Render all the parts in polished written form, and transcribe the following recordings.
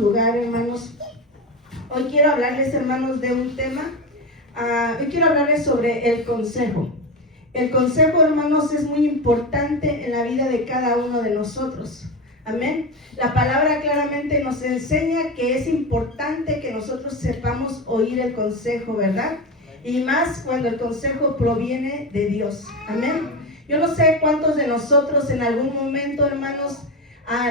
Lugar, hermanos. Hoy quiero hablarles, hermanos, de un tema. Hoy quiero hablarles sobre el consejo. El consejo, hermanos, es muy importante en la vida de cada uno de nosotros. Amén. La palabra claramente nos enseña que es importante que nosotros sepamos oír el consejo, ¿verdad? Y más cuando el consejo proviene de Dios. Amén. Yo no sé cuántos de nosotros en algún momento, hermanos,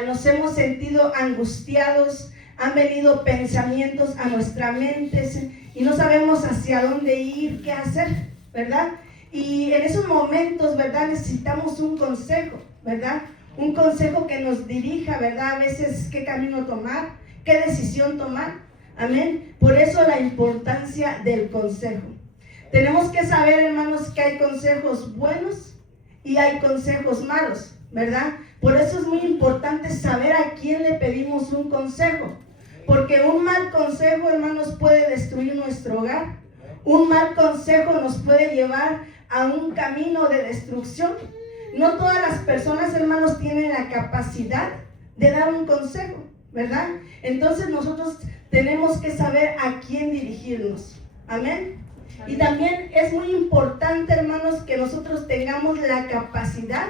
nos hemos sentido angustiados, han venido pensamientos a nuestra mente y no sabemos hacia dónde ir, qué hacer, ¿verdad? Y en esos momentos, ¿verdad? Necesitamos un consejo, ¿verdad? Un consejo que nos dirija, ¿verdad? A veces qué camino tomar, qué decisión tomar, amén. Por eso la importancia del consejo. Tenemos que saber, hermanos, que hay consejos buenos y hay consejos malos, ¿verdad? Por eso es muy importante saber a quién le pedimos un consejo. Porque un mal consejo, hermanos, puede destruir nuestro hogar. Un mal consejo nos puede llevar a un camino de destrucción. No todas las personas, hermanos, tienen la capacidad de dar un consejo, ¿verdad? Entonces nosotros tenemos que saber a quién dirigirnos. Amén. Y también es muy importante, hermanos, que nosotros tengamos la capacidad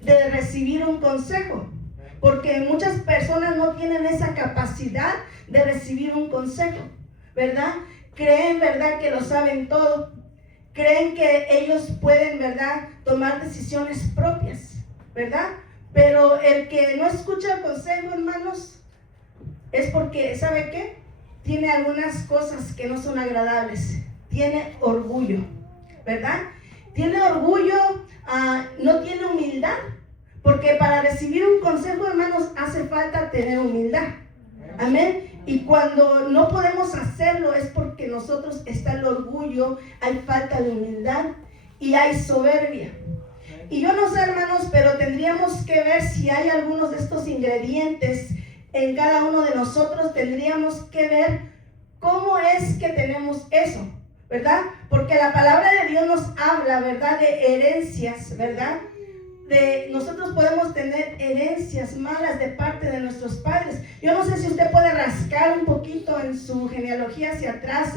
de recibir un consejo. Porque muchas personas no tienen esa capacidad de recibir un consejo, ¿verdad? Creen, ¿verdad?, que lo saben todo. Creen que ellos pueden, ¿verdad?, tomar decisiones propias, ¿verdad? Pero el que no escucha el consejo, hermanos, es porque, ¿sabe qué? Tiene algunas cosas que no son agradables. Tiene orgullo, ¿verdad? Tiene orgullo, no tiene humildad. Porque para recibir un consejo, hermanos, hace falta tener humildad. Amén. Y cuando no podemos hacerlo es porque nosotros está el orgullo, hay falta de humildad y hay soberbia. Y yo no sé, hermanos, pero tendríamos que ver si hay algunos de estos ingredientes en cada uno de nosotros. Tendríamos que ver cómo es que tenemos eso, ¿verdad? Porque la palabra de Dios nos habla, ¿verdad?, de herencias, ¿verdad? Nosotros podemos tener herencias malas de parte de nuestros padres. Yo no sé si usted puede rascar un poquito en su genealogía hacia atrás,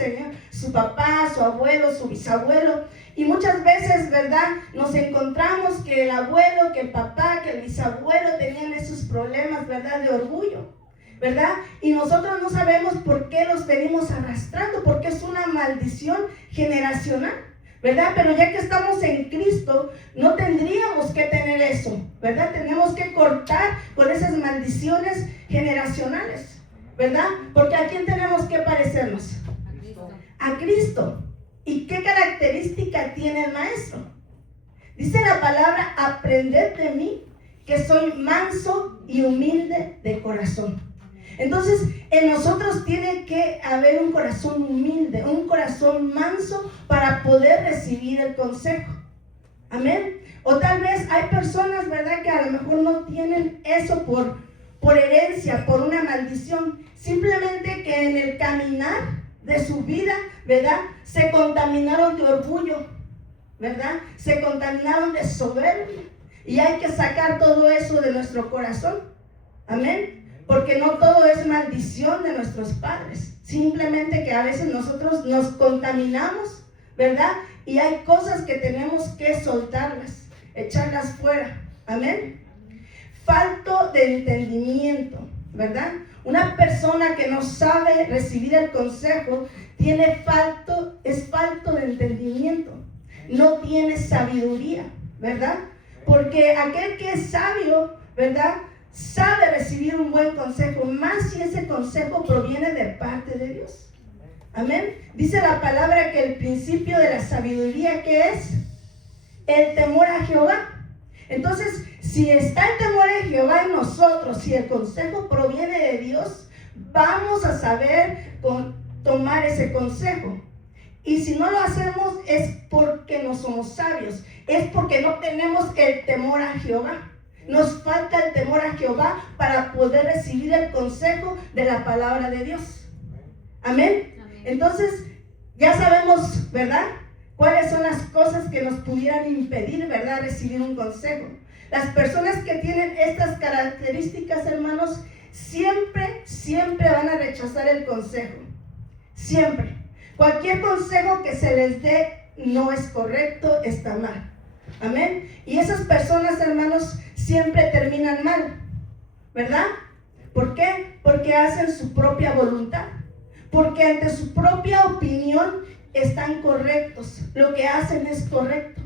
su papá, su abuelo, su bisabuelo, y muchas veces, ¿verdad?, nos encontramos que el abuelo, que el papá, que el bisabuelo tenían esos problemas, ¿verdad?, de orgullo, ¿verdad? Y nosotros no sabemos por qué los venimos arrastrando, porque es una maldición generacional, ¿verdad? Pero ya que estamos en Cristo, no tendríamos que tener eso, ¿verdad? Tenemos que cortar con esas maldiciones generacionales, ¿verdad? Porque ¿a quién tenemos que parecernos? A Cristo. A Cristo. ¿Y qué característica tiene el maestro? Dice la palabra: aprended de mí, que soy manso y humilde de corazón. Entonces, en nosotros tiene que haber un corazón humilde, un corazón manso para poder recibir el consejo. Amén. O tal vez hay personas, ¿verdad?, que a lo mejor no tienen eso por herencia, por una maldición. Simplemente que en el caminar de su vida, ¿verdad?, se contaminaron de orgullo, ¿verdad? Se contaminaron de soberbia. Y hay que sacar todo eso de nuestro corazón. Amén. Porque no todo es maldición de nuestros padres. Simplemente que a veces nosotros nos contaminamos, ¿verdad? Y hay cosas que tenemos que soltarlas, echarlas fuera. Amén. Falto de entendimiento, ¿verdad? Una persona que no sabe recibir el consejo es falto de entendimiento. No tiene sabiduría, ¿verdad? Porque aquel que es sabio, ¿verdad?, sabe recibir un buen consejo, más si ese consejo proviene de parte de Dios. Amén. Dice la palabra que el principio de la sabiduría, ¿qué es? El temor a Jehová. Entonces, si está el temor a Jehová en nosotros, si el consejo proviene de Dios, vamos a saber tomar ese consejo. Y si no lo hacemos es porque no somos sabios, es porque no tenemos el temor a Jehová. Nos falta el temor a Jehová para poder recibir el consejo de la palabra de Dios. Amén. Entonces, ya sabemos, ¿verdad?, cuáles son las cosas que nos pudieran impedir, ¿verdad?, recibir un consejo. Las personas que tienen estas características, hermanos, siempre van a rechazar el consejo. Siempre. Cualquier consejo que se les dé no es correcto, está mal. Amén. Y esas personas, hermanos, siempre terminan mal, ¿verdad? ¿Por qué? Porque hacen su propia voluntad. Porque ante su propia opinión están correctos. Lo que hacen es correcto,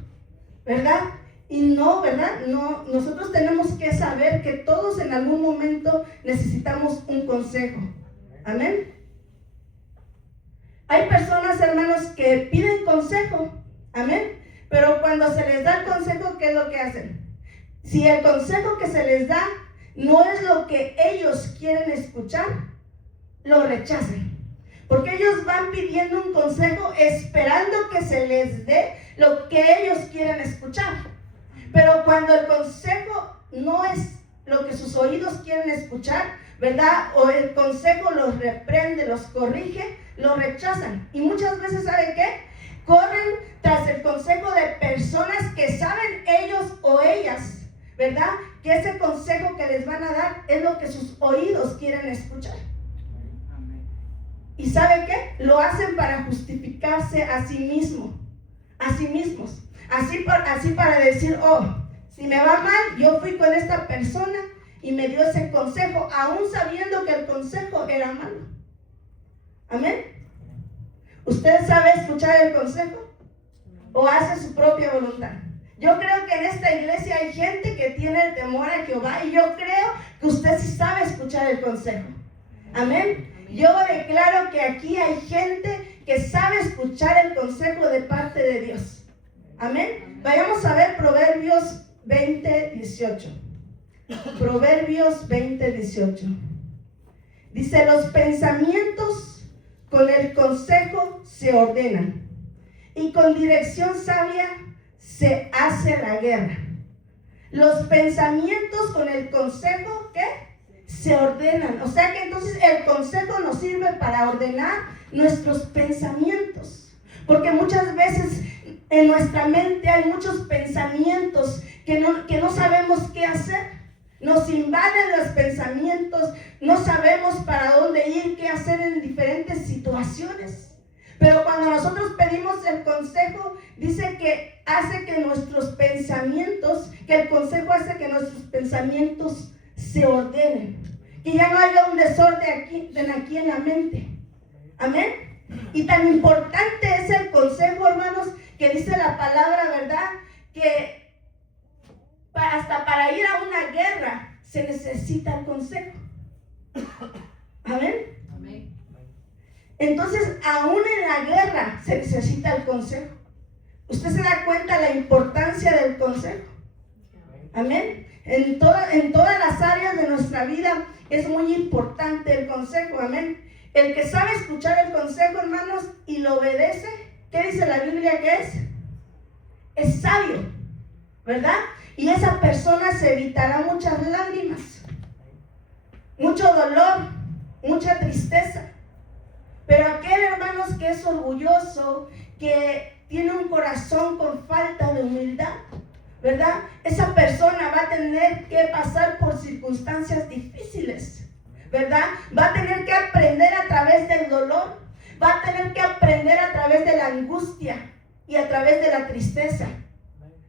¿verdad? Y no, ¿verdad? No, nosotros tenemos que saber que todos en algún momento necesitamos un consejo. Amén. Hay personas, hermanos, que piden consejo. Amén. Pero cuando se les da el consejo, ¿qué es lo que hacen? Si el consejo que se les da no es lo que ellos quieren escuchar, lo rechazan. Porque ellos van pidiendo un consejo esperando que se les dé lo que ellos quieren escuchar. Pero cuando el consejo no es lo que sus oídos quieren escuchar, ¿verdad? O el consejo los reprende, los corrige, lo rechazan. Y muchas veces, ¿sabe qué? Corren tras el consejo de personas que saben ellos o ellas, ¿verdad? Que ese consejo que les van a dar es lo que sus oídos quieren escuchar. ¿Y sabe qué? Lo hacen para justificarse a sí mismos. Así para decir, oh, si me va mal, yo fui con esta persona y me dio ese consejo, aún sabiendo que el consejo era malo. Amén. ¿Usted sabe escuchar el consejo? ¿O hace su propia voluntad? Yo creo que en esta iglesia hay gente que tiene el temor a Jehová y yo creo que usted sí sabe escuchar el consejo. Amén. Yo declaro que aquí hay gente que sabe escuchar el consejo de parte de Dios. Amén. Vayamos a ver Proverbios 20:18. Proverbios 20:18. Dice, los pensamientos con el consejo se ordenan y con dirección sabia se hace la guerra. Los pensamientos con el consejo, ¿qué? Se ordenan. O sea que entonces el consejo nos sirve para ordenar nuestros pensamientos. Porque muchas veces en nuestra mente hay muchos pensamientos que no sabemos qué hacer. Nos invaden los pensamientos, no sabemos para dónde ir, qué hacer en diferentes situaciones. Pero cuando nosotros pedimos el consejo, dice que hace que nuestros pensamientos, que el consejo hace que nuestros pensamientos se ordenen. Que ya no haya un desorden aquí en la mente. Amén. Y tan importante es el consejo, hermanos, que dice la palabra, ¿verdad? Que hasta para ir a una guerra se necesita el consejo. Amén. Amén. Entonces, aún en la guerra se necesita el consejo. ¿Usted se da cuenta la importancia del consejo? Amén. En todas las áreas de nuestra vida es muy importante el consejo. Amén. El que sabe escuchar el consejo, hermanos, y lo obedece, ¿qué dice la Biblia que es? Es sabio, ¿verdad? Y esa persona se evitará muchas lágrimas, mucho dolor, mucha tristeza. Pero aquel, hermanos, que es orgulloso, que tiene un corazón con falta de humildad, ¿verdad? Esa persona va a tener que pasar por circunstancias difíciles, ¿verdad? Va a tener que aprender a través del dolor, va a tener que aprender a través de la angustia y a través de la tristeza,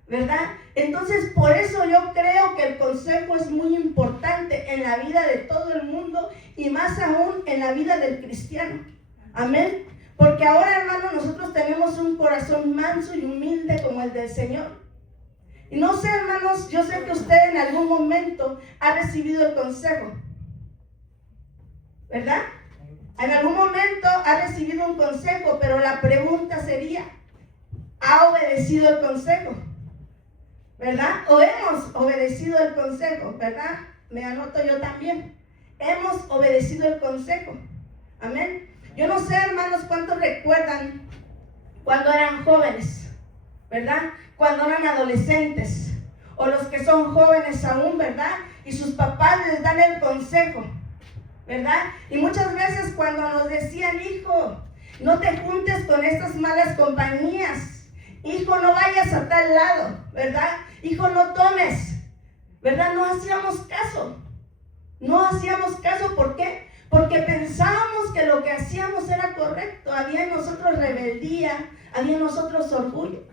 ¿verdad? Entonces, por eso yo creo que el consejo es muy importante en la vida de todo el mundo y más aún en la vida del cristiano. Amén. Porque ahora, hermanos, nosotros tenemos un corazón manso y humilde como el del Señor. Y no sé, hermanos, yo sé que usted en algún momento ha recibido el consejo, ¿verdad? En algún momento ha recibido un consejo, pero la pregunta sería, ¿ha obedecido el consejo? ¿Verdad? ¿O hemos obedecido el consejo? ¿Verdad? Me anoto yo también. Hemos obedecido el consejo. Amén. Yo no sé, hermanos, cuántos recuerdan cuando eran jóvenes, ¿verdad? Cuando eran adolescentes, o los que son jóvenes aún, ¿verdad? Y sus papás les dan el consejo, ¿verdad? Y muchas veces cuando nos decían, hijo, no te juntes con estas malas compañías, hijo, no vayas a tal lado, ¿verdad? Hijo, no tomes, ¿verdad? No hacíamos caso, No hacíamos caso, ¿por qué? Porque pensábamos que lo que hacíamos era correcto. Había en nosotros rebeldía, había en nosotros orgullo.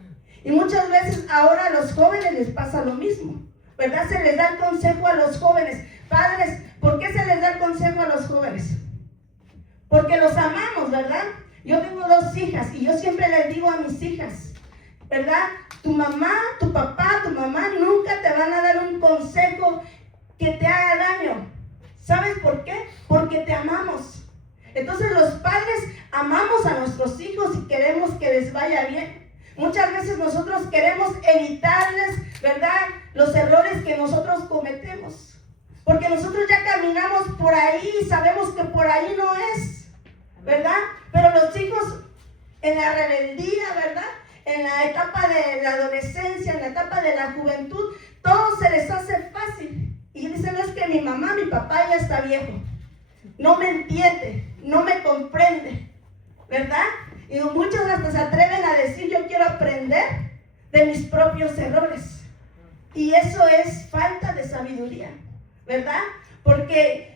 Y muchas veces ahora a los jóvenes les pasa lo mismo, ¿verdad? Se les da el consejo a los jóvenes. Padres, ¿por qué se les da el consejo a los jóvenes? Porque los amamos, ¿verdad? Yo tengo 2 hijas y yo siempre les digo a mis hijas, ¿verdad? Tu mamá, tu papá, tu mamá nunca te van a dar un consejo que te haga daño. ¿Sabes por qué? Porque te amamos. Entonces los padres amamos a nuestros hijos y queremos que les vaya bien. Muchas veces nosotros queremos evitarles, ¿verdad?, los errores que nosotros cometemos. Porque nosotros ya caminamos por ahí y sabemos que por ahí no es, ¿verdad? Pero los hijos en la rebeldía, ¿verdad?, en la etapa de la adolescencia, en la etapa de la juventud, todo se les hace fácil. Y dicen, es que mi mamá, mi papá ya está viejo, no me entiende, no me comprende, ¿verdad? Y muchos hasta se atreven a decir, yo quiero aprender de mis propios errores. Y eso es falta de sabiduría, ¿verdad? Porque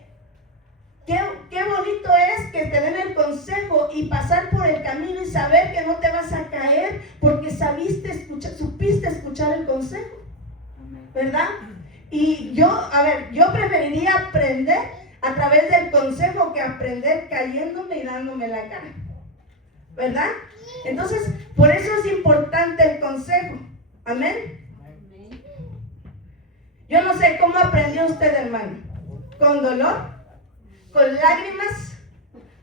qué bonito es que te den el consejo y pasar por el camino y saber que no te vas a caer porque supiste escuchar el consejo, ¿verdad? Y yo preferiría aprender a través del consejo que aprender cayéndome y dándome la cara, ¿verdad? Entonces, por eso es importante el consejo. Amén. Yo no sé cómo aprendió usted, hermano. ¿Con dolor? ¿Con lágrimas?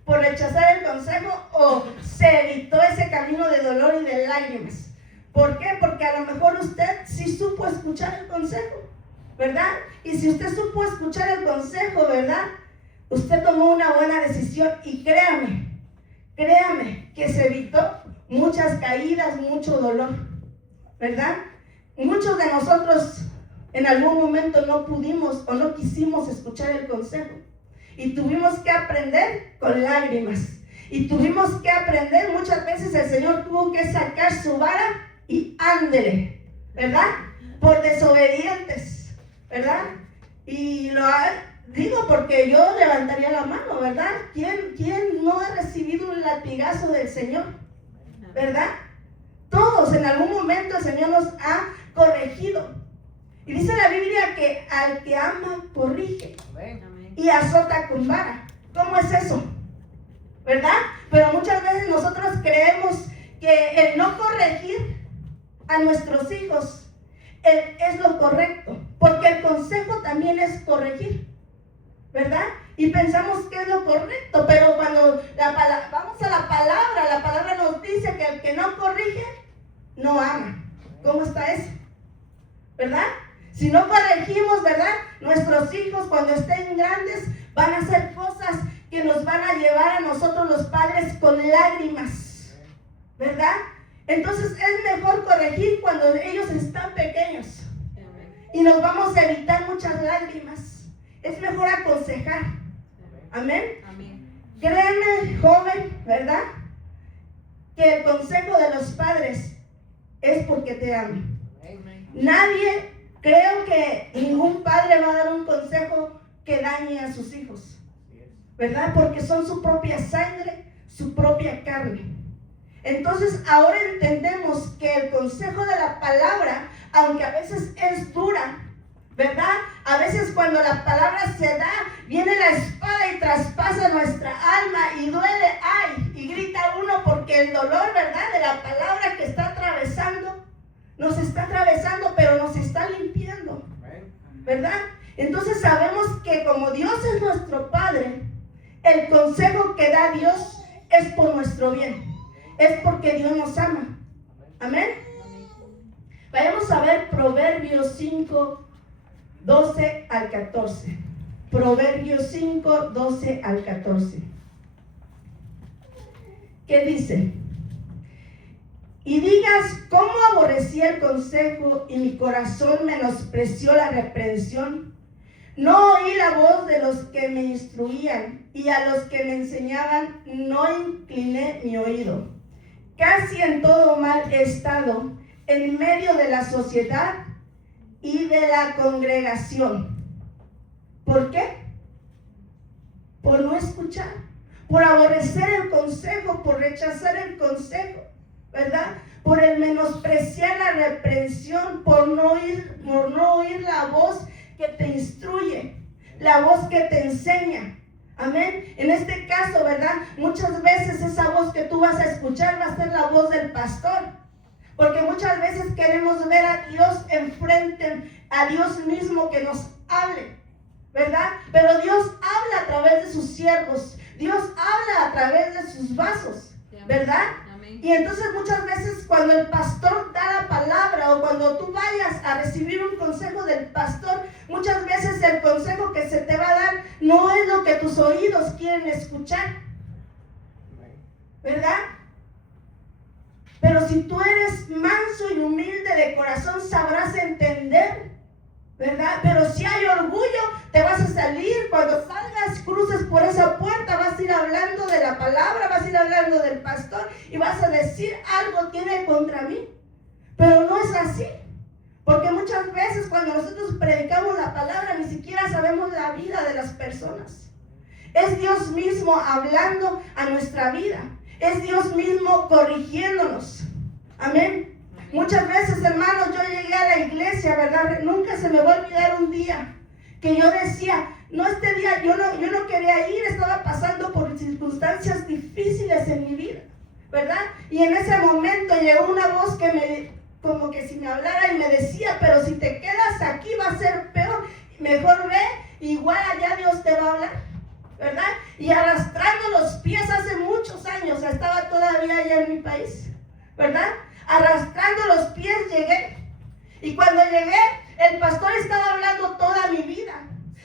¿Por rechazar el consejo? ¿O se evitó ese camino de dolor y de lágrimas? ¿Por qué? Porque a lo mejor usted sí supo escuchar el consejo, ¿verdad? Y si usted supo escuchar el consejo, ¿verdad?, usted tomó una buena decisión y créame que se evitó muchas caídas, mucho dolor, ¿verdad? Muchos de nosotros en algún momento no pudimos o no quisimos escuchar el consejo y tuvimos que aprender con lágrimas y tuvimos que aprender, muchas veces el Señor tuvo que sacar su vara y ándele, ¿verdad? Por desobedientes, ¿verdad? Y digo porque yo levantaría la mano, ¿verdad? ¿Quién no ha recibido un latigazo del Señor? ¿Verdad? Todos en algún momento el Señor nos ha corregido. Y dice la Biblia que al que ama corrige y azota con vara. ¿Cómo es eso? ¿Verdad? Pero muchas veces nosotros creemos que el no corregir a nuestros hijos es lo correcto, porque el consejo también es corregir, ¿verdad? Y pensamos que es lo correcto, pero cuando vamos a la palabra nos dice que el que no corrige, no ama. ¿Cómo está eso? ¿Verdad? Si no corregimos, ¿verdad?, nuestros hijos cuando estén grandes van a hacer cosas que nos van a llevar a nosotros los padres con lágrimas, ¿verdad? Entonces es mejor corregir cuando ellos están pequeños y nos vamos a evitar muchas lágrimas. Es mejor aconsejar. Amén. Créeme, joven, ¿verdad?, que el consejo de los padres es porque te aman. Creo que ningún padre va a dar un consejo que dañe a sus hijos, ¿verdad? Porque son su propia sangre, su propia carne. Entonces ahora entendemos que el consejo de la palabra, aunque a veces es dura, ¿verdad? A veces cuando la palabra se da, viene la espada y traspasa nuestra alma y duele, ¡ay! Y grita uno porque el dolor, ¿verdad?, de la palabra que está atravesando, nos está atravesando, pero nos está limpiando, ¿verdad? Entonces sabemos que como Dios es nuestro Padre, el consejo que da Dios es por nuestro bien, es porque Dios nos ama. Amén. Vayamos a ver Proverbios 5, 12 al 14. Proverbios 5, 12 al 14. ¿Qué dice? Y digas, ¿cómo aborrecí el consejo y mi corazón menospreció la reprensión? No oí la voz de los que me instruían y a los que me enseñaban no incliné mi oído. Casi en todo mal he estado, en medio de la sociedad y de la congregación. ¿Por qué? por no escuchar, por aborrecer el consejo, por rechazar el consejo, ¿verdad? Por el menospreciar la reprensión, por no oír la voz que te instruye, la voz que te enseña. Amén. En este caso, ¿verdad? Muchas veces esa voz que tú vas a escuchar va a ser la voz del pastor. Porque muchas veces queremos ver a Dios enfrente, a Dios mismo que nos hable, ¿verdad? Pero Dios habla a través de sus siervos. Dios habla a través de sus vasos, ¿verdad? Y entonces muchas veces cuando el pastor da la palabra o cuando tú vayas a recibir un consejo del pastor, muchas veces el consejo que se te va a dar no es lo que tus oídos quieren escuchar, ¿verdad? Pero si tú eres manso y humilde de corazón, sabrás entender, ¿verdad? Pero si hay orgullo, te vas a salir. Cuando salgas, cruces por esa puerta, vas a ir hablando de la palabra, vas a ir hablando del pastor y vas a decir, algo tiene contra mí. Pero no es así. Porque muchas veces cuando nosotros predicamos la palabra, ni siquiera sabemos la vida de las personas. Es Dios mismo hablando a nuestra vida. Es Dios mismo corrigiéndonos. Amén. Muchas veces, hermanos, yo llegué a la iglesia, ¿verdad? Nunca se me va a olvidar un día que yo decía, no, este día yo no quería ir, estaba pasando por circunstancias difíciles en mi vida, ¿verdad? Y en ese momento llegó una voz que como que si me hablara y me decía, pero si te quedas aquí va a ser peor, mejor ve, igual allá Dios te va a hablar, ¿verdad? Y arrastrando los pies hace muchos años, estaba todavía allá en mi país, ¿verdad? Arrastrando los pies llegué. Y cuando llegué, el pastor estaba hablando toda mi vida,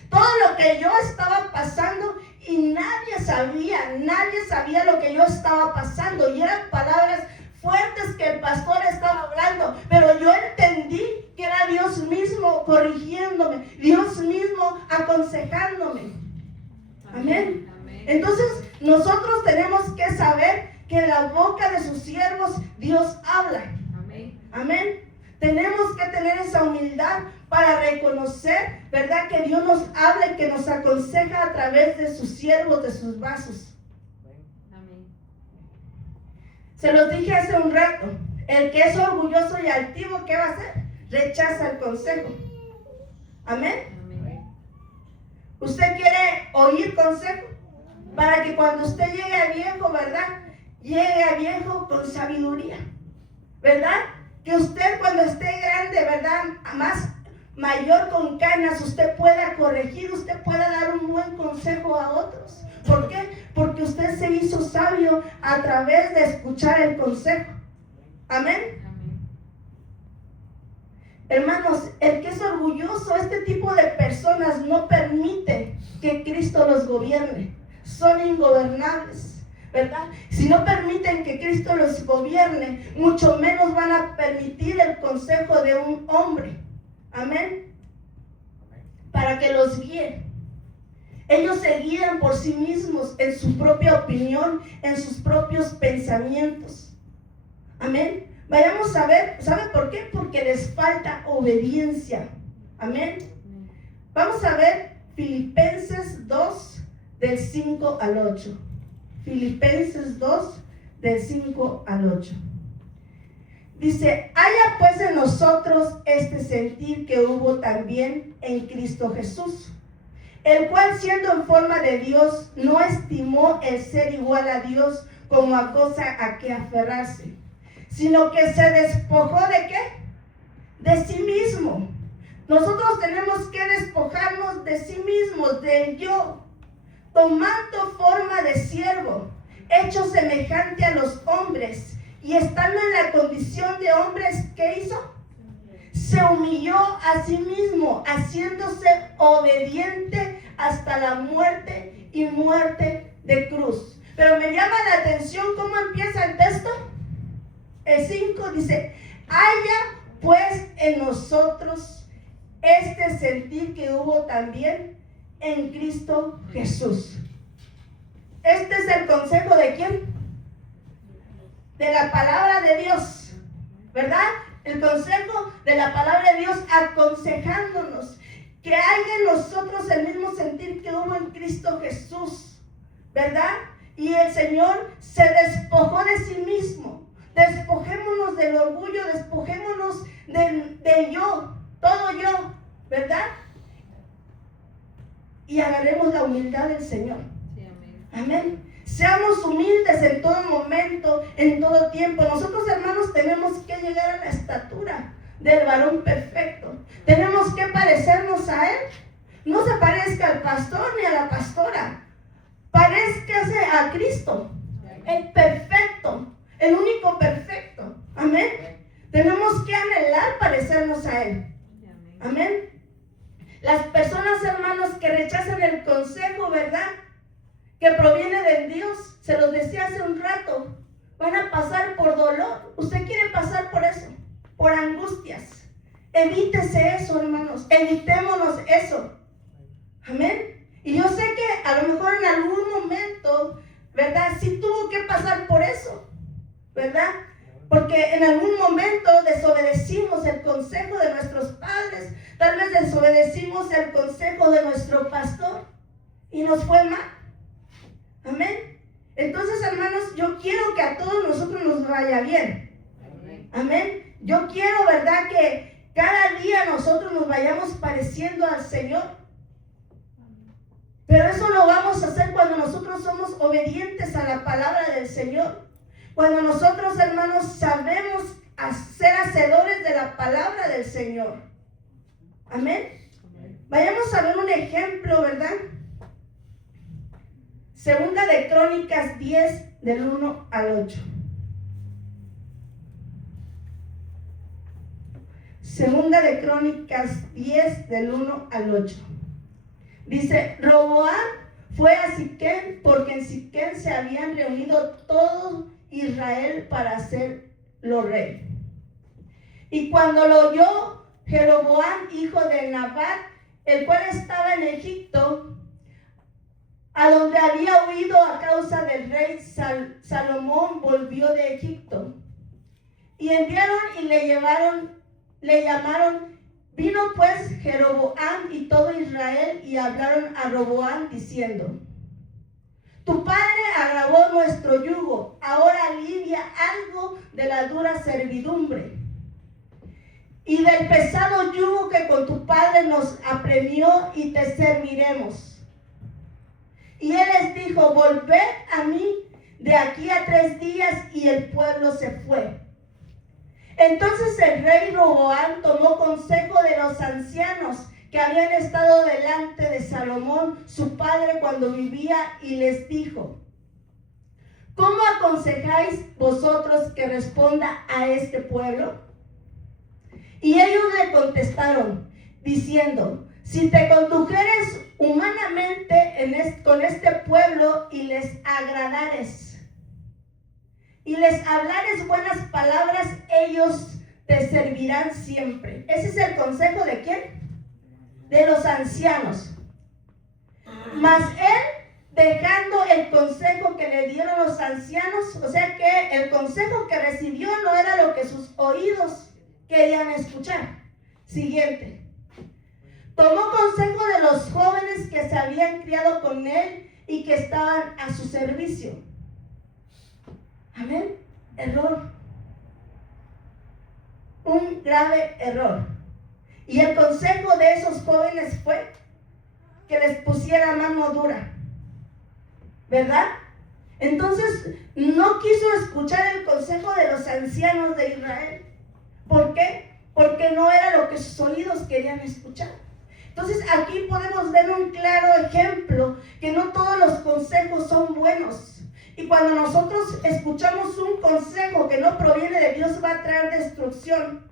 todo lo que yo estaba pasando, y nadie sabía lo que yo estaba pasando, y eran palabras fuertes que el pastor estaba hablando, pero yo entendí que era Dios mismo corrigiéndome, Dios mismo aconsejándome. Amén. Entonces nosotros tenemos que saber que en la boca de sus siervos Dios habla. Amén. Tenemos que tener esa humildad para reconocer, ¿verdad? Que Dios nos habla y que nos aconseja a través de sus siervos, de sus vasos. Amén. Se los dije hace un rato, el que es orgulloso y altivo, ¿qué va a hacer? Rechaza el consejo. Amén. ¿Usted quiere oír consejo? Para que cuando usted llegue a viejo, ¿verdad? Llegue a viejo con sabiduría, ¿verdad? Que usted cuando esté grande, ¿verdad? Más mayor con canas, usted pueda corregir, usted pueda dar un buen consejo a otros. ¿Por qué? Porque usted se hizo sabio a través de escuchar el consejo. Amén. Hermanos, el que es orgulloso, este tipo de personas no permite que Cristo los gobierne. Son ingobernables, ¿verdad? Si no permiten que Cristo los gobierne, mucho menos van a permitir el consejo de un hombre. Amén. Para que los guíe. Ellos se guían por sí mismos, en su propia opinión, en sus propios pensamientos. Amén. Vayamos a ver, ¿sabe por qué? Porque les falta obediencia. Amén. Vamos a ver Filipenses 2, del 5 al 8. Filipenses 2, del 5 al 8. Dice, haya pues en nosotros este sentir que hubo también en Cristo Jesús, el cual siendo en forma de Dios, no estimó el ser igual a Dios como a cosa a que aferrarse, sino que se despojó ¿de qué? De sí mismo. Nosotros tenemos que despojarnos de sí mismos, del yo, tomando forma de siervo, hecho semejante a los hombres, y estando en la condición de hombres, ¿qué hizo? Se humilló a sí mismo, haciéndose obediente hasta la muerte y muerte de cruz. Pero me llama la atención cómo empieza el texto. El 5 dice, haya pues en nosotros este sentir que hubo también en Cristo Jesús. Este es el consejo ¿de quién? De la palabra de Dios, ¿verdad? El consejo de la palabra de Dios aconsejándonos que haya en nosotros el mismo sentir que hubo en Cristo Jesús. ¿verdad? Y el Señor se despojó de sí mismo. Despojémonos del orgullo, despojémonos del yo, todo yo, ¿verdad? Y agarremos la humildad del Señor. Sí, amén. Amén. Seamos humildes en todo momento, en todo tiempo. Nosotros, hermanos, tenemos que llegar a la estatura del varón perfecto. Tenemos que parecernos a Él. No se parezca al pastor ni a la pastora. Parezcase a Cristo, el perfecto, el único perfecto. Amén. Tenemos que anhelar parecernos a Él. Amén. Las personas, hermanos, que rechazan el consejo, ¿verdad?, que proviene de Dios, se los decía hace un rato, van a pasar por dolor. ¿Usted quiere pasar por eso? Por angustias. Evítese eso, hermanos. Evitémonos eso. Amén. Y yo sé que a lo mejor en algún momento, ¿verdad?, sí tuvo que pasar por eso, ¿verdad? Porque en algún momento desobedecimos el consejo de nuestros padres, tal vez desobedecimos el consejo de nuestro pastor y nos fue mal. Amén. Entonces, hermanos, yo quiero que a todos nosotros nos vaya bien. Amén. Yo quiero, ¿verdad?, que cada día nosotros nos vayamos pareciendo al Señor. Pero eso lo vamos a hacer cuando nosotros somos obedientes a la palabra del Señor. Cuando nosotros, hermanos, sabemos ser hacedores de la palabra del Señor. Amén. Vayamos a ver un ejemplo, ¿verdad? Segunda de Crónicas 10, del 1 al 8. Segunda de Crónicas 10, del 1 al 8. Dice, Roboam fue a Siquem, porque en Siquem se habían reunido todo Israel para hacerlo rey. Y cuando lo oyó Jeroboam, hijo de Nabat, el cual estaba en Egipto, a donde había huido a causa del rey Salomón, volvió de Egipto. Y enviaron y le llamaron. Vino pues Jeroboam y todo Israel y hablaron a Roboam diciendo, tu padre agravó nuestro yugo, ahora alivia algo de la dura servidumbre y del pesado yugo que con tu padre nos apremió, y te serviremos. Y él les dijo, volved a mí de aquí a 3 días, y el pueblo se fue. Entonces el rey Roboam tomó consejo de los ancianos que habían estado delante de Salomón, su padre, cuando vivía, y les dijo, ¿cómo aconsejáis vosotros que responda a este pueblo? Y ellos le contestaron, diciendo, si te condujeres humanamente con este pueblo y les agradares, y les hablares buenas palabras, ellos te servirán siempre. Ese es el consejo ¿de quién? De los ancianos. Mas él, dejando el consejo que le dieron los ancianos, o sea que el consejo que recibió no era lo que sus oídos querían escuchar. Siguiente. Tomó consejo de los jóvenes que se habían criado con él y que estaban a su servicio. Amén. Error. Un grave error. Y el consejo de esos jóvenes fue que les pusiera mano dura, ¿verdad? Entonces no quiso escuchar el consejo de los ancianos de Israel. ¿Por qué? Porque no era lo que sus oídos querían escuchar. Entonces aquí podemos ver un claro ejemplo que no todos los consejos son buenos. Y cuando nosotros escuchamos un consejo que no proviene de Dios, va a traer destrucción.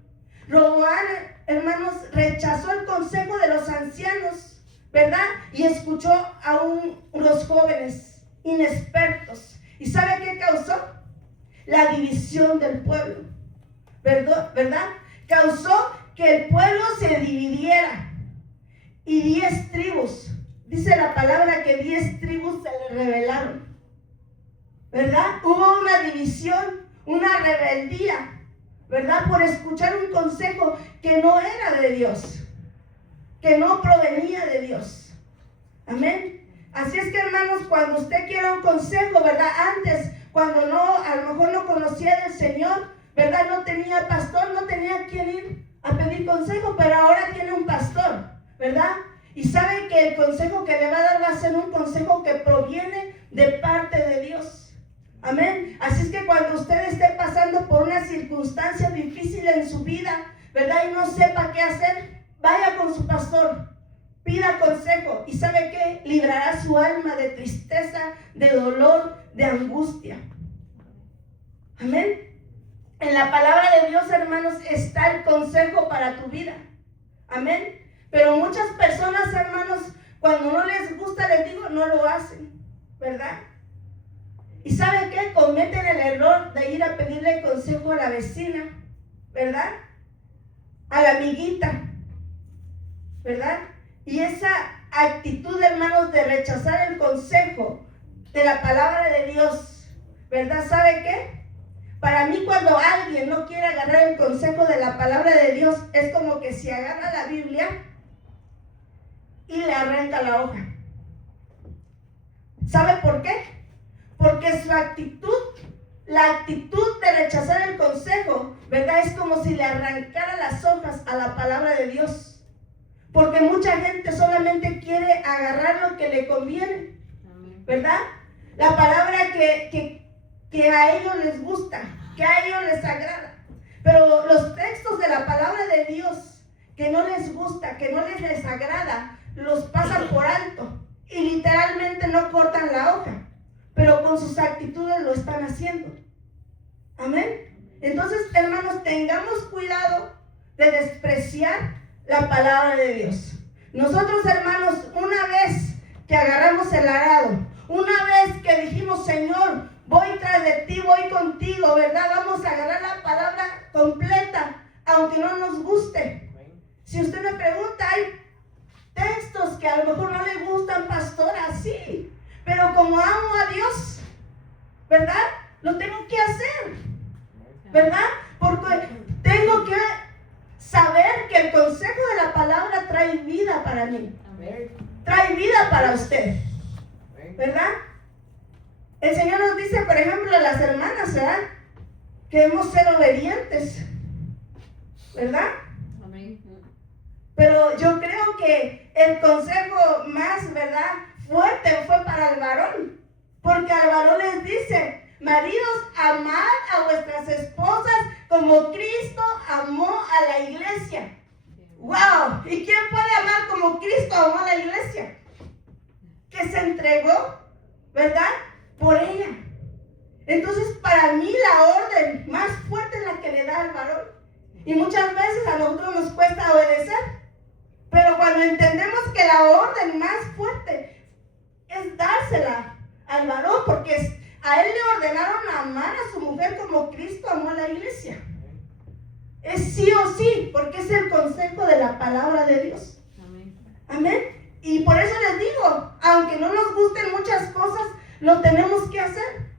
Roboam, hermanos, rechazó el consejo de los ancianos, ¿verdad? Y escuchó a unos jóvenes inexpertos. ¿Y sabe qué causó? La división del pueblo, ¿verdad? Causó que el pueblo se dividiera. Y 10 tribus, dice la palabra que 10 tribus se le rebelaron, ¿verdad? Hubo una división, una rebeldía, ¿verdad? Por escuchar un consejo que no era de Dios, que no provenía de Dios. Amén. Así es que, hermanos, cuando usted quiera un consejo, ¿verdad? Antes, cuando no, a lo mejor no conocía del Señor, ¿verdad? No tenía pastor, no tenía quien ir a pedir consejo, pero ahora tiene un pastor, ¿verdad? Y sabe que el consejo que le va a dar va a ser un consejo que proviene de parte de Dios. Amén. Así es que cuando usted esté pasando por una circunstancia difícil en su vida, ¿verdad? Y no sepa qué hacer, vaya con su pastor, pida consejo. ¿Y sabe qué? Librará su alma de tristeza, de dolor, de angustia. Amén. En la palabra de Dios, hermanos, está el consejo para tu vida. Amén. Pero muchas personas, hermanos, cuando no les gusta, les digo, no lo hacen, ¿verdad? ¿Y saben qué? Cometen el error de ir a pedirle consejo a la vecina, ¿verdad? A la amiguita, ¿verdad? Y esa actitud, hermanos, de rechazar el consejo de la palabra de Dios, ¿verdad? ¿Sabe qué? Para mí, cuando alguien no quiere agarrar el consejo de la palabra de Dios, es como que si agarra la Biblia y le arranca la hoja. ¿Sabe por qué? Porque su actitud, la actitud de rechazar el consejo, ¿verdad? Es como si le arrancara las hojas a la palabra de Dios. Porque mucha gente solamente quiere agarrar lo que le conviene, ¿verdad? La palabra que a ellos les gusta, que a ellos les agrada. Pero los textos de la palabra de Dios que no les gusta, que no les agrada, los pasan por alto y literalmente no cortan la hoja, pero con sus actitudes lo están haciendo. Amén. Entonces, hermanos, tengamos cuidado de despreciar la palabra de Dios. Nosotros, hermanos, una vez que agarramos el arado, una vez que dijimos, Señor, voy tras de ti, voy contigo, ¿verdad? Vamos a agarrar la palabra completa, aunque no nos guste. Si usted me pregunta, hay textos que a lo mejor no le gustan, pastora, sí, pero como amo a Dios, ¿verdad? Lo tengo que hacer, ¿verdad? Porque tengo que saber que el consejo de la palabra trae vida para mí, trae vida para usted, ¿verdad? El Señor nos dice, por ejemplo, a las hermanas, ¿verdad? Que debemos ser obedientes, ¿verdad? Pero yo creo que el consejo más, ¿verdad?, fuerte fue para el varón, porque al varón les dice, maridos, amad a vuestras esposas como Cristo amó a la iglesia. ¡Wow! ¿Y quién puede amar como Cristo amó a la iglesia? Que se entregó, ¿verdad?, por ella. Entonces, para mí la orden más fuerte es la que le da al varón. Y muchas veces a nosotros nos cuesta obedecer. Pero cuando entendemos que la orden más fuerte es dársela al varón, porque a él le ordenaron amar a su mujer como Cristo amó a la iglesia. Es sí o sí, porque es el consejo de la palabra de Dios. Amén. Amén. Y por eso les digo, aunque no nos gusten muchas cosas, lo tenemos que hacer,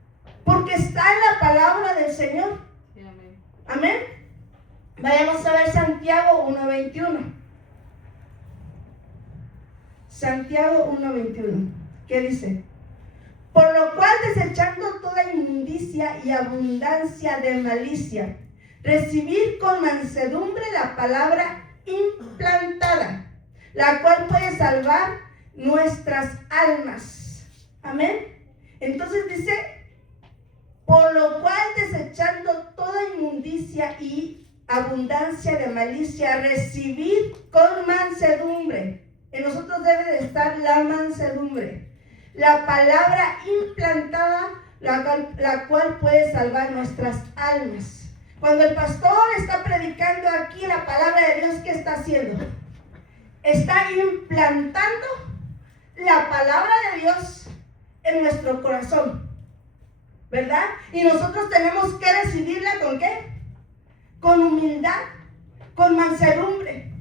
porque está en la palabra del Señor. Sí, amén. Amén. Vayamos a ver Santiago 1:21. Santiago 1:21. ¿Qué dice? Por lo cual, desechando toda inmundicia y abundancia de malicia, recibid con mansedumbre la palabra implantada, la cual puede salvar nuestras almas. Amén. Entonces dice, por lo cual, desechando toda inmundicia y abundancia de malicia, recibid con mansedumbre. En nosotros debe de estar la mansedumbre, la palabra implantada, la cual puede salvar nuestras almas. Cuando el pastor está predicando aquí la palabra de Dios, ¿qué está haciendo? Está implantando la palabra de Dios en nuestro corazón, ¿verdad? Y nosotros tenemos que recibirla ¿con qué? Con humildad, con mansedumbre.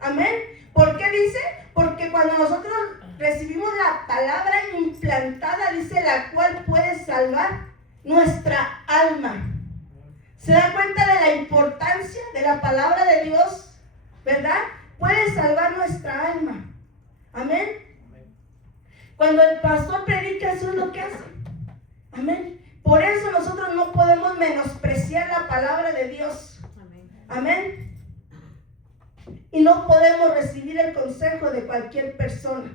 Amén. ¿Por qué dice? Porque cuando nosotros recibimos la palabra implantada, dice, la cual puede salvar nuestra alma. ¿Se da cuenta de la importancia de la palabra de Dios? ¿Verdad? Puede salvar nuestra alma. Amén. Cuando el pastor predica, eso es lo que hace. Amén. Por eso nosotros no podemos menospreciar la palabra de Dios. Amén. Y no podemos recibir el consejo de cualquier persona.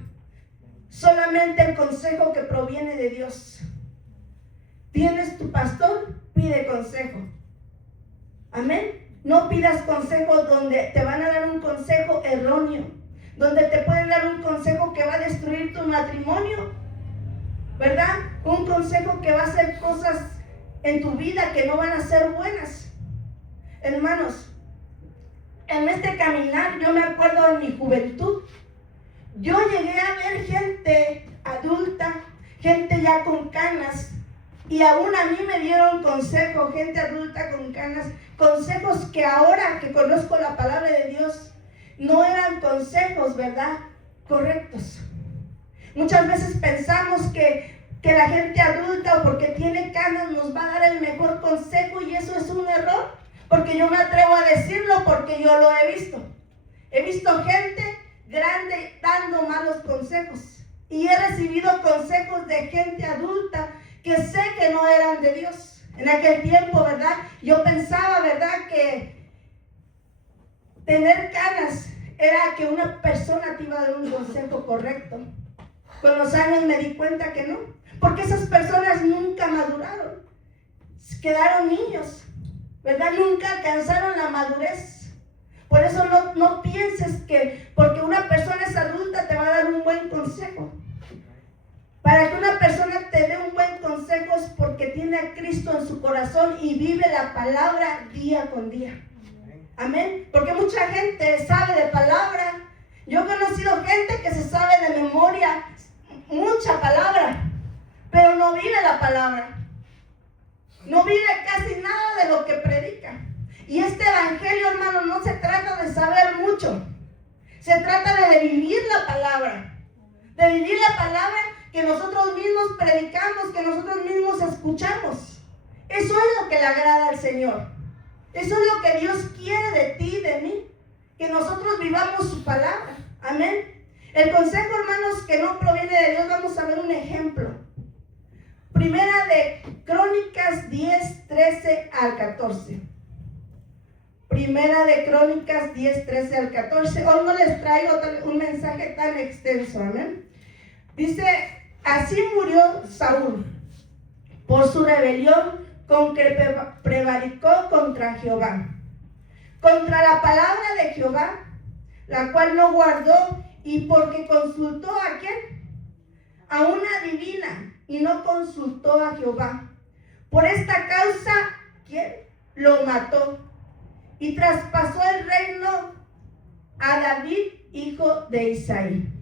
Solamente el consejo que proviene de Dios. ¿Tienes tu pastor? Pide consejo. Amén. No pidas consejo donde te van a dar un consejo erróneo, donde te pueden dar un consejo que va a destruir tu matrimonio, ¿verdad? Un consejo que va a hacer cosas en tu vida que no van a ser buenas. Hermanos, en este caminar, yo me acuerdo en mi juventud, yo llegué a ver gente adulta, gente ya con canas, y aún a mí me dieron consejo, gente adulta con canas, consejos que ahora que conozco la palabra de Dios, no eran consejos, ¿verdad?, correctos. Muchas veces pensamos que la gente adulta o porque tiene canas nos va a dar el mejor consejo, y eso es un error, porque yo me atrevo a decirlo porque yo lo he visto. He visto gente grande dando malos consejos, y he recibido consejos de gente adulta que sé que no eran de Dios. En aquel tiempo, ¿verdad?, yo pensaba, ¿verdad?, que tener canas era que una persona te iba a dar un consejo correcto. Con los años me di cuenta que no, porque esas personas nunca maduraron, quedaron niños, ¿verdad? Nunca alcanzaron la madurez. Por eso no pienses que porque una persona es adulta te va a dar un buen consejo. Para que una persona te dé un buen consejo es porque tiene a Cristo en su corazón y vive la palabra día con día. Amén. Porque mucha gente sabe de palabra. Yo he conocido gente que se sabe de memoria mucha palabra, pero no vive la palabra. No vive casi nada de lo que predica. Y este evangelio, hermano, no se trata de saber mucho. Se trata de vivir la palabra. De vivir la palabra que nosotros mismos predicamos, que nosotros mismos escuchamos. Eso es lo que le agrada al Señor. Eso es lo que Dios quiere de ti y de mí. Que nosotros vivamos su palabra. Amén. El consejo, hermanos, que no proviene de Dios, vamos a ver un ejemplo. Primera de Crónicas 10, 13 al 14. Primera de Crónicas 10, 13 al 14. Hoy no les traigo un mensaje tan extenso. Amén. Dice, así murió Saúl por su rebelión con que prevaricó contra Jehová, contra la palabra de Jehová, la cual no guardó, y porque consultó a ¿quién? A una divina, y no consultó a Jehová. Por esta causa, ¿quién? Lo mató, y traspasó el reino a David, hijo de Isaí.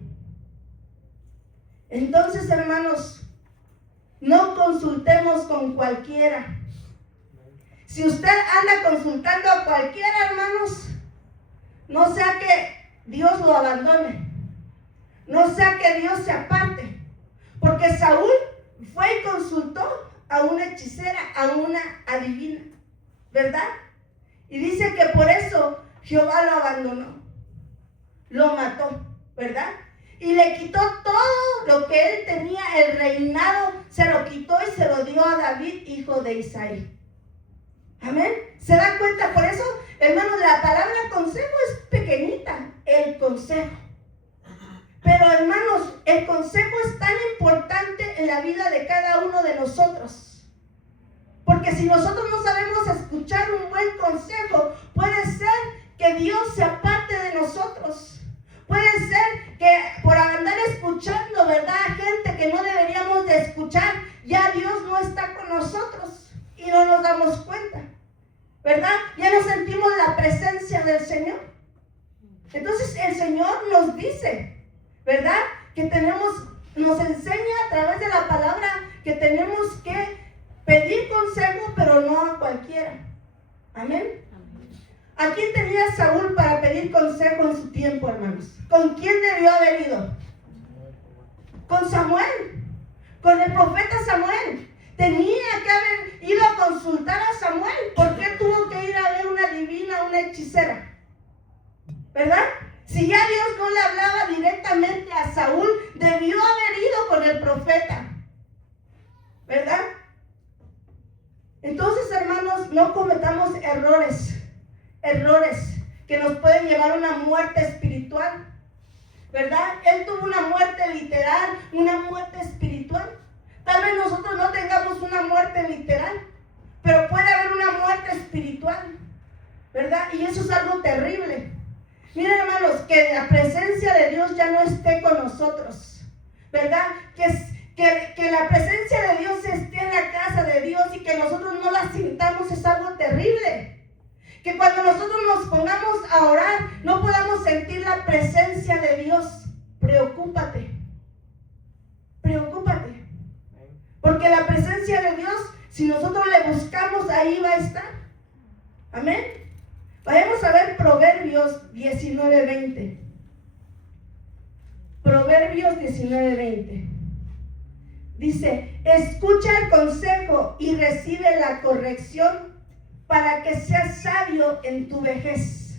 Entonces, hermanos, no consultemos con cualquiera. Si usted anda consultando a cualquiera, hermanos, no sea que Dios lo abandone, no sea que Dios se aparte, porque Saúl fue y consultó a una hechicera, a una adivina, ¿verdad? Y dice que por eso Jehová lo abandonó, lo mató, ¿verdad? Y le quitó todo lo que él tenía, el reinado, se lo quitó y se lo dio a David, hijo de Isaí. Amén. ¿Se da cuenta? Por eso, hermanos, la palabra consejo es pequeñita, el consejo. Pero, hermanos, el consejo es tan importante en la vida de cada uno de nosotros. Porque si nosotros no sabemos escuchar un buen consejo, puede ser que Dios se aparte de nosotros. Puede ser que por andar escuchando, ¿verdad?, a gente que no deberíamos de escuchar, ya Dios no está con nosotros y no nos damos cuenta, ¿verdad? Ya no sentimos la presencia del Señor. Entonces el Señor nos dice, ¿verdad?, que nos enseña a través de la palabra que tenemos que pedir consejo, pero no a cualquiera. Amén. ¿A quién tenía Saúl para pedir consejo en su tiempo, hermanos? ¿Con quién debió haber ido? Con Samuel, con el profeta Samuel. Tenía que haber ido a consultar a Samuel. ¿Por qué tuvo que ir a ver una divina, una hechicera? ¿Verdad? Si ya Dios no le hablaba directamente a Saúl, debió haber ido con el profeta, ¿verdad? Entonces, hermanos, no cometamos errores que nos pueden llevar a una muerte espiritual, ¿verdad? Él tuvo una muerte literal, una muerte espiritual. Tal vez nosotros no tengamos una muerte literal, pero puede haber una muerte espiritual, ¿verdad? Y eso es algo terrible. Miren, hermanos, que la presencia de Dios ya no esté con nosotros, ¿verdad? Que la presencia de Dios esté en la casa de Dios y que nosotros no la sintamos es algo terrible. Que cuando nosotros nos pongamos a orar no podamos sentir la presencia de Dios. Preocúpate. Porque la presencia de Dios, si nosotros le buscamos, ahí va a estar. Amén. Vayamos a ver Proverbios 19:20. Proverbios 19:20. Dice, escucha el consejo y recibe la corrección para que seas sabio en tu vejez.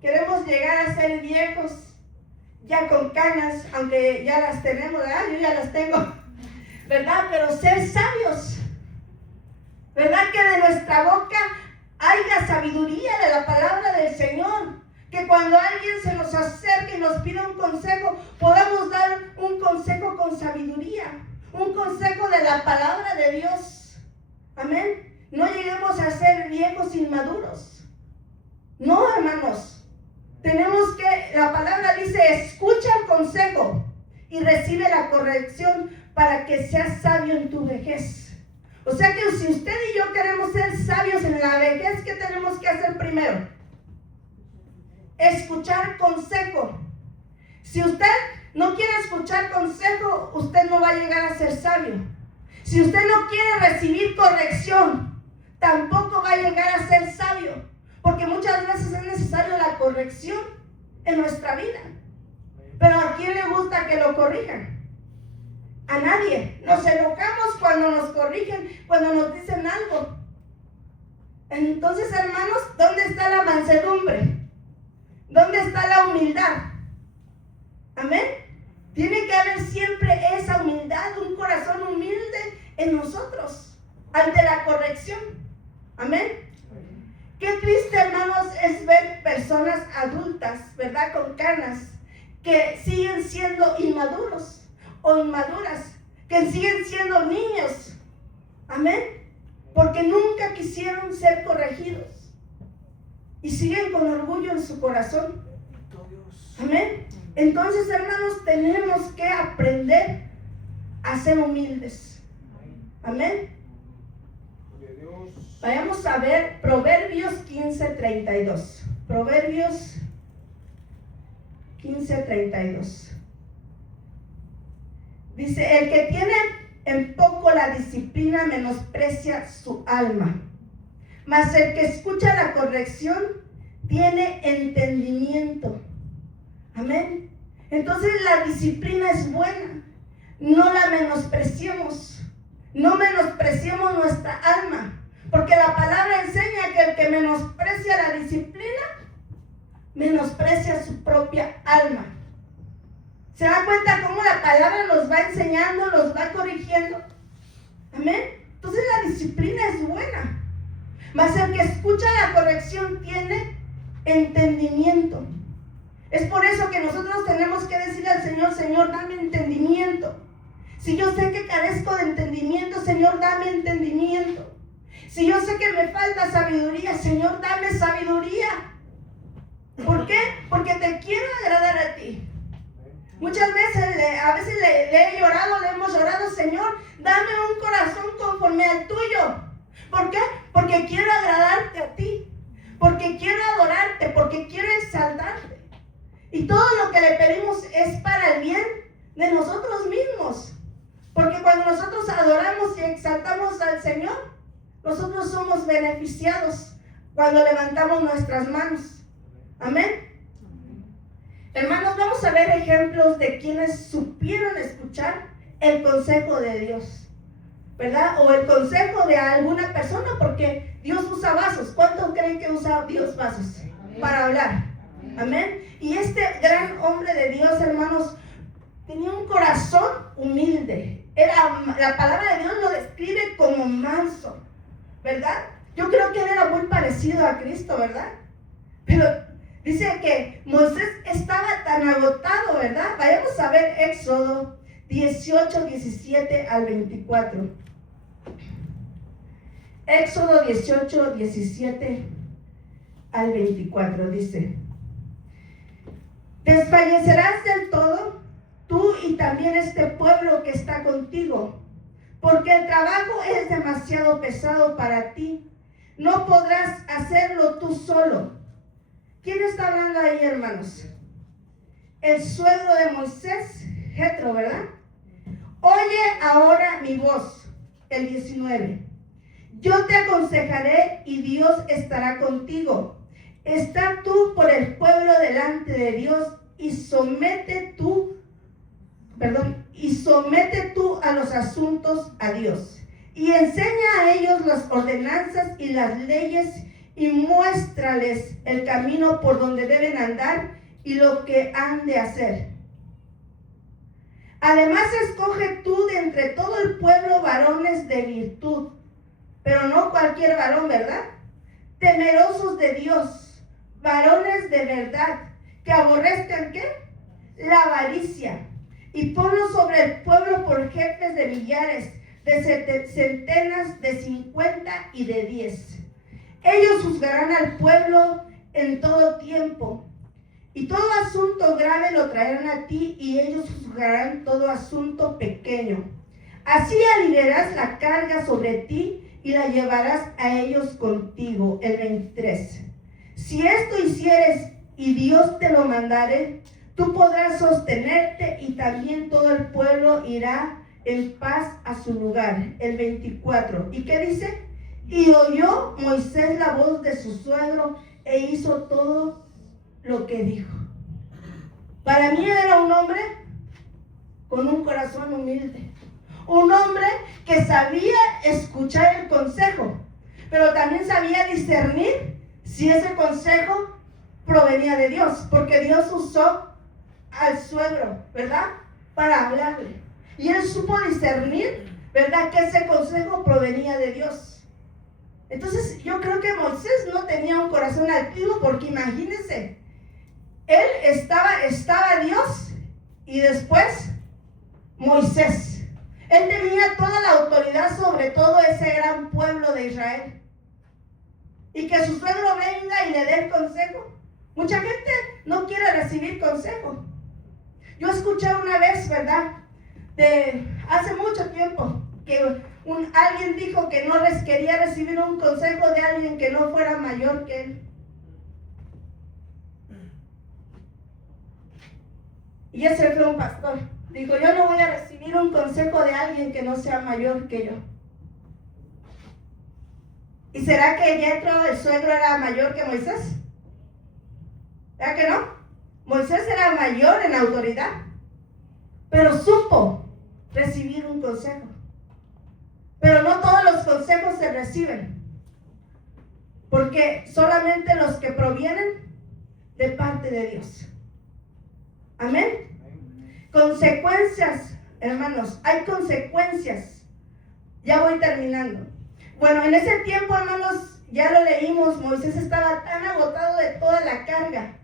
Queremos llegar a ser viejos, ya con canas, aunque ya las tenemos, ¿verdad? Yo ya las tengo, ¿verdad? Pero ser sabios, ¿verdad? Que de nuestra boca haya sabiduría de la palabra del Señor. Que cuando alguien se nos acerque y nos pida un consejo, podamos dar un consejo con sabiduría, un consejo de la palabra de Dios. Amén. No lleguemos a ser viejos inmaduros. No, hermanos. Tenemos que, la palabra dice, escucha el consejo y recibe la corrección para que seas sabio en tu vejez. O sea que si usted y yo queremos ser sabios en la vejez, ¿qué tenemos que hacer primero? Escuchar consejo. Si usted no quiere escuchar consejo, usted no va a llegar a ser sabio. Si usted no quiere recibir corrección, tampoco va a llegar a ser sabio. Porque muchas veces es necesario la corrección en nuestra vida. Pero ¿a quién le gusta que lo corrijan? A nadie. Nos enojamos cuando nos corrigen, cuando nos dicen algo. Entonces, hermanos, ¿dónde está la mansedumbre? ¿Dónde está la humildad? Amén. Tiene que haber siempre esa humildad, un corazón humilde en nosotros, ante la corrección. Amén. Qué triste, hermanos, es ver personas adultas, ¿verdad? Con canas, que siguen siendo inmaduros o inmaduras, que siguen siendo niños. Amén. Porque nunca quisieron ser corregidos. Y siguen con orgullo en su corazón. Amén. Entonces, hermanos, tenemos que aprender a ser humildes. Amén. Vayamos a ver Proverbios 15:32. Proverbios 15:32. Dice, el que tiene en poco la disciplina menosprecia su alma. Mas el que escucha la corrección tiene entendimiento. Amén. Entonces la disciplina es buena. No la menospreciemos. No menospreciemos nuestra alma. Porque la palabra enseña que el que menosprecia la disciplina, menosprecia su propia alma. ¿Se da cuenta cómo la palabra nos va enseñando, nos va corrigiendo? Amén. Entonces la disciplina es buena. Mas el que escucha la corrección tiene entendimiento. Es por eso que nosotros tenemos que decirle al Señor, Señor, dame entendimiento. Si yo sé que carezco de entendimiento, Señor, dame entendimiento. Si yo sé que me falta sabiduría, Señor, dame sabiduría. ¿Por qué? Porque te quiero agradar a ti. Muchas veces, a veces le he llorado, le hemos llorado, Señor, dame un corazón conforme al tuyo. ¿Por qué? Porque quiero agradarte a ti, porque quiero adorarte, porque quiero exaltarte. Y todo lo que le pedimos es para el bien de nosotros mismos. Porque cuando nosotros adoramos y exaltamos al Señor, nosotros somos beneficiados cuando levantamos nuestras manos. Amén. Hermanos, vamos a ver ejemplos de quienes supieron escuchar el consejo de Dios, ¿verdad? O el consejo de alguna persona, porque Dios usa vasos. ¿Cuántos creen que usa Dios vasos para hablar? Amén. Y este gran hombre de Dios, hermanos, tenía un corazón humilde. La palabra de Dios lo describe como manso, ¿verdad? Yo creo que él era muy parecido a Cristo, ¿verdad? Pero dice que Moisés estaba tan agotado, ¿verdad? Vayamos a ver Éxodo 18, 17 al 24. Éxodo 18, 17 al 24 dice: desfallecerás del todo, tú y también este pueblo que está contigo, porque el trabajo es demasiado pesado para ti. No podrás hacerlo tú solo. ¿Quién está hablando ahí, hermanos? El suegro de Moisés, Jetro, ¿verdad? Oye ahora mi voz, el 19. Yo te aconsejaré y Dios estará contigo. Está tú por el pueblo delante de Dios y somete tú a los asuntos a Dios. Y enseña a ellos las ordenanzas y las leyes y muéstrales el camino por donde deben andar y lo que han de hacer. Además, escoge tú de entre todo el pueblo varones de virtud, pero no cualquier varón, ¿verdad? Temerosos de Dios, varones de verdad, que aborrezcan, ¿qué? La avaricia. Y ponlos sobre el pueblo por jefes de millares, de centenas, de 50 y de 10. Ellos juzgarán al pueblo en todo tiempo, y todo asunto grave lo traerán a ti, y ellos juzgarán todo asunto pequeño. Así aliviarás la carga sobre ti y la llevarás a ellos contigo. El 23. Si esto hicieres y Dios te lo mandare, tú podrás sostenerte y también todo el pueblo irá en paz a su lugar. El 24. ¿Y qué dice? Y oyó Moisés la voz de su suegro e hizo todo lo que dijo. Para mí era un hombre con un corazón humilde. Un hombre que sabía escuchar el consejo, pero también sabía discernir si ese consejo provenía de Dios, porque Dios usó al suegro, ¿verdad?, para hablarle. Y él supo discernir, ¿verdad?, que ese consejo provenía de Dios. Entonces yo creo que Moisés no tenía un corazón altivo, porque imagínense, él estaba Dios y después Moisés. Él tenía toda la autoridad sobre todo ese gran pueblo de Israel. Y que su suegro venga y le dé el consejo. Mucha gente no quiere recibir consejo. Yo escuché una vez, ¿verdad?, de hace mucho tiempo, que alguien dijo que no les quería recibir un consejo de alguien que no fuera mayor que él. Y ese fue un pastor. Dijo, yo no voy a recibir un consejo de alguien que no sea mayor que yo. ¿Y será que Jetro, el suegro, era mayor que Moisés? ¿Verdad que no? Moisés era mayor en autoridad, pero supo recibir un consejo. Pero no todos los consejos se reciben, porque solamente los que provienen de parte de Dios. Amén. Consecuencias, hermanos, hay consecuencias. Ya voy terminando. Bueno, en ese tiempo, hermanos, ya lo leímos, Moisés estaba tan agotado de toda la carga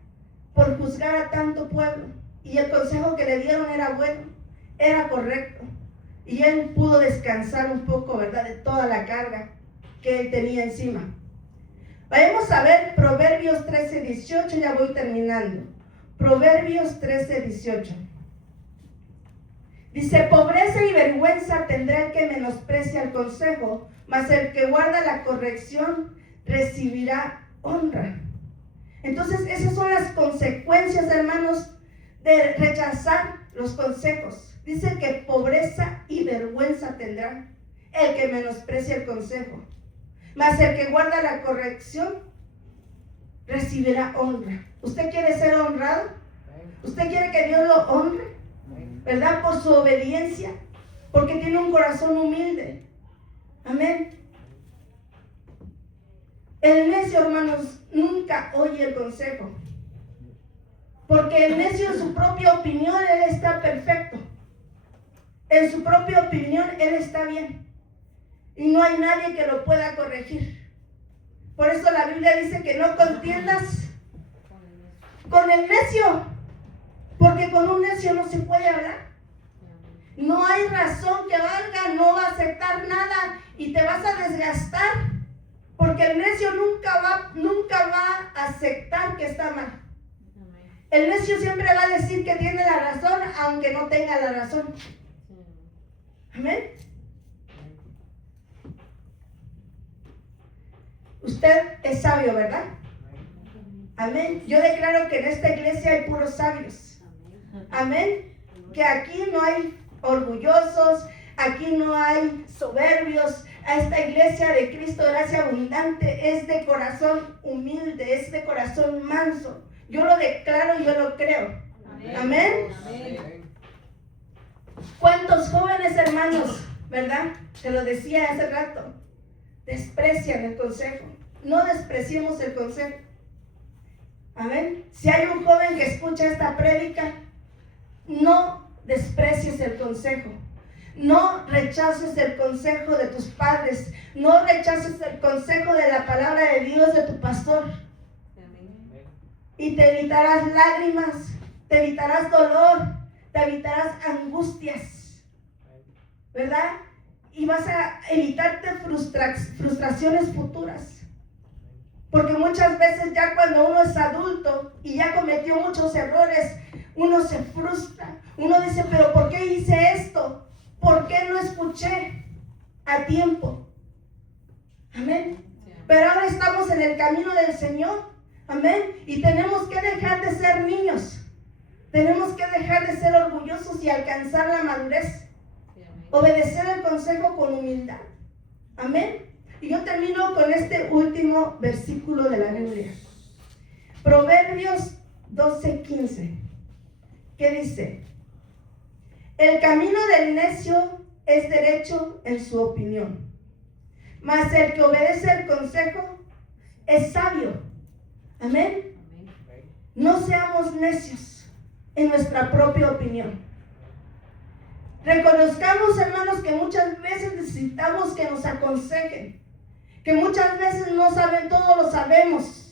por juzgar a tanto pueblo. Y el consejo que le dieron era bueno, era correcto. Y él pudo descansar un poco, ¿verdad?, de toda la carga que él tenía encima. Vayamos a ver Proverbios 13, 18, ya voy terminando. Proverbios 13, 18. Dice, pobreza y vergüenza tendrá el que menosprecia el consejo, mas el que guarda la corrección recibirá honra. Entonces, esas son las consecuencias, hermanos, de rechazar los consejos. Dice que pobreza y vergüenza tendrá el que menosprecia el consejo, mas el que guarda la corrección recibirá honra. ¿Usted quiere ser honrado? ¿Usted quiere que Dios lo honre? ¿Verdad? Por su obediencia, porque tiene un corazón humilde. Amén. El necio, hermanos, nunca oye el consejo. Porque el necio en su propia opinión, él está perfecto. En su propia opinión, él está bien. Y no hay nadie que lo pueda corregir. Por eso la Biblia dice que no contiendas con el necio. Porque con un necio no se puede hablar. No hay razón que valga, no va a aceptar nada y te vas a desgastar. Porque el necio nunca va a aceptar que está mal. El necio siempre va a decir que tiene la razón, aunque no tenga la razón. Amén. Usted es sabio, ¿verdad? Amén. Yo declaro que en esta iglesia hay puros sabios. Amén. Que aquí no hay orgullosos, aquí no hay soberbios. Esta iglesia de Cristo Gracia Abundante es de corazón humilde, es de corazón manso. Yo lo declaro y yo lo creo. Amén. Amén. ¿Cuántos jóvenes hermanos, verdad? Te lo decía hace rato, desprecian el consejo. No despreciemos el consejo. Amén. Si hay un joven que escucha esta prédica, no desprecies el consejo. No rechaces el consejo de tus padres. No rechaces el consejo de la palabra de Dios de tu pastor. Y te evitarás lágrimas, te evitarás dolor, te evitarás angustias, ¿verdad? Y vas a evitarte frustraciones futuras. Porque muchas veces ya cuando uno es adulto y ya cometió muchos errores, uno se frustra. Uno dice, pero ¿por qué hice esto? ¿Por qué no escuché a tiempo? Amén. Pero ahora estamos en el camino del Señor. Amén. Y tenemos que dejar de ser niños. Tenemos que dejar de ser orgullosos y alcanzar la madurez. Obedecer el consejo con humildad. Amén. Y yo termino con este último versículo de la Biblia. Proverbios 12:15. ¿Qué dice? El camino del necio es derecho en su opinión, mas el que obedece el consejo es sabio. Amén. No seamos necios en nuestra propia opinión. Reconozcamos, hermanos, que muchas veces necesitamos que nos aconsejen, que muchas veces no saben, todo lo sabemos.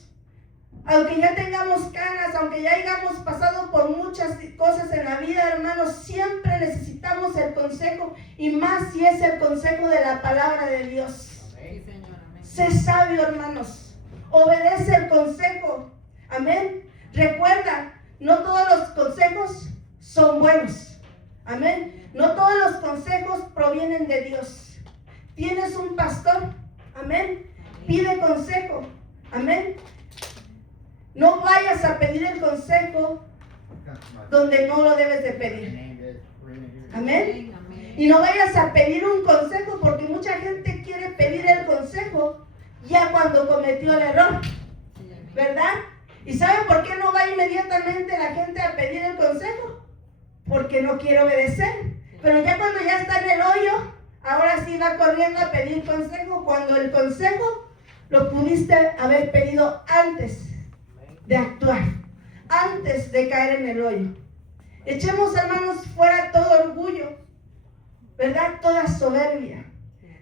Aunque ya tengamos canas, aunque ya hayamos pasado por muchas cosas en la vida, hermanos, siempre necesitamos el consejo, y más si es el consejo de la palabra de Dios. Sí, Señor, amén. Sé sabio, hermanos. Obedece el consejo. Amén. Recuerda, no todos los consejos son buenos. Amén. No todos los consejos provienen de Dios. Tienes un pastor. Amén. Pide consejo. Amén. No vayas a pedir el consejo donde no lo debes de pedir. Amén. Y no vayas a pedir un consejo, porque mucha gente quiere pedir el consejo ya cuando cometió el error, ¿verdad? ¿Y saben por qué no va inmediatamente la gente a pedir el consejo? Porque no quiere obedecer. Pero ya cuando ya está en el hoyo, ahora sí va corriendo a pedir consejo, cuando el consejo lo pudiste haber pedido antes de actuar, antes de caer en el hoyo. Echemos, hermanos, fuera todo orgullo, ¿verdad? Toda soberbia.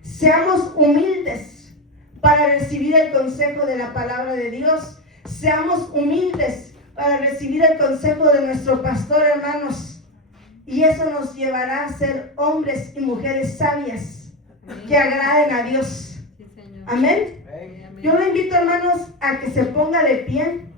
Seamos humildes para recibir el consejo de la palabra de Dios. Seamos humildes para recibir el consejo de nuestro pastor, hermanos. Y eso nos llevará a ser hombres y mujeres sabias que agraden a Dios. Amén. Yo le invito, hermanos, a que se ponga de pie.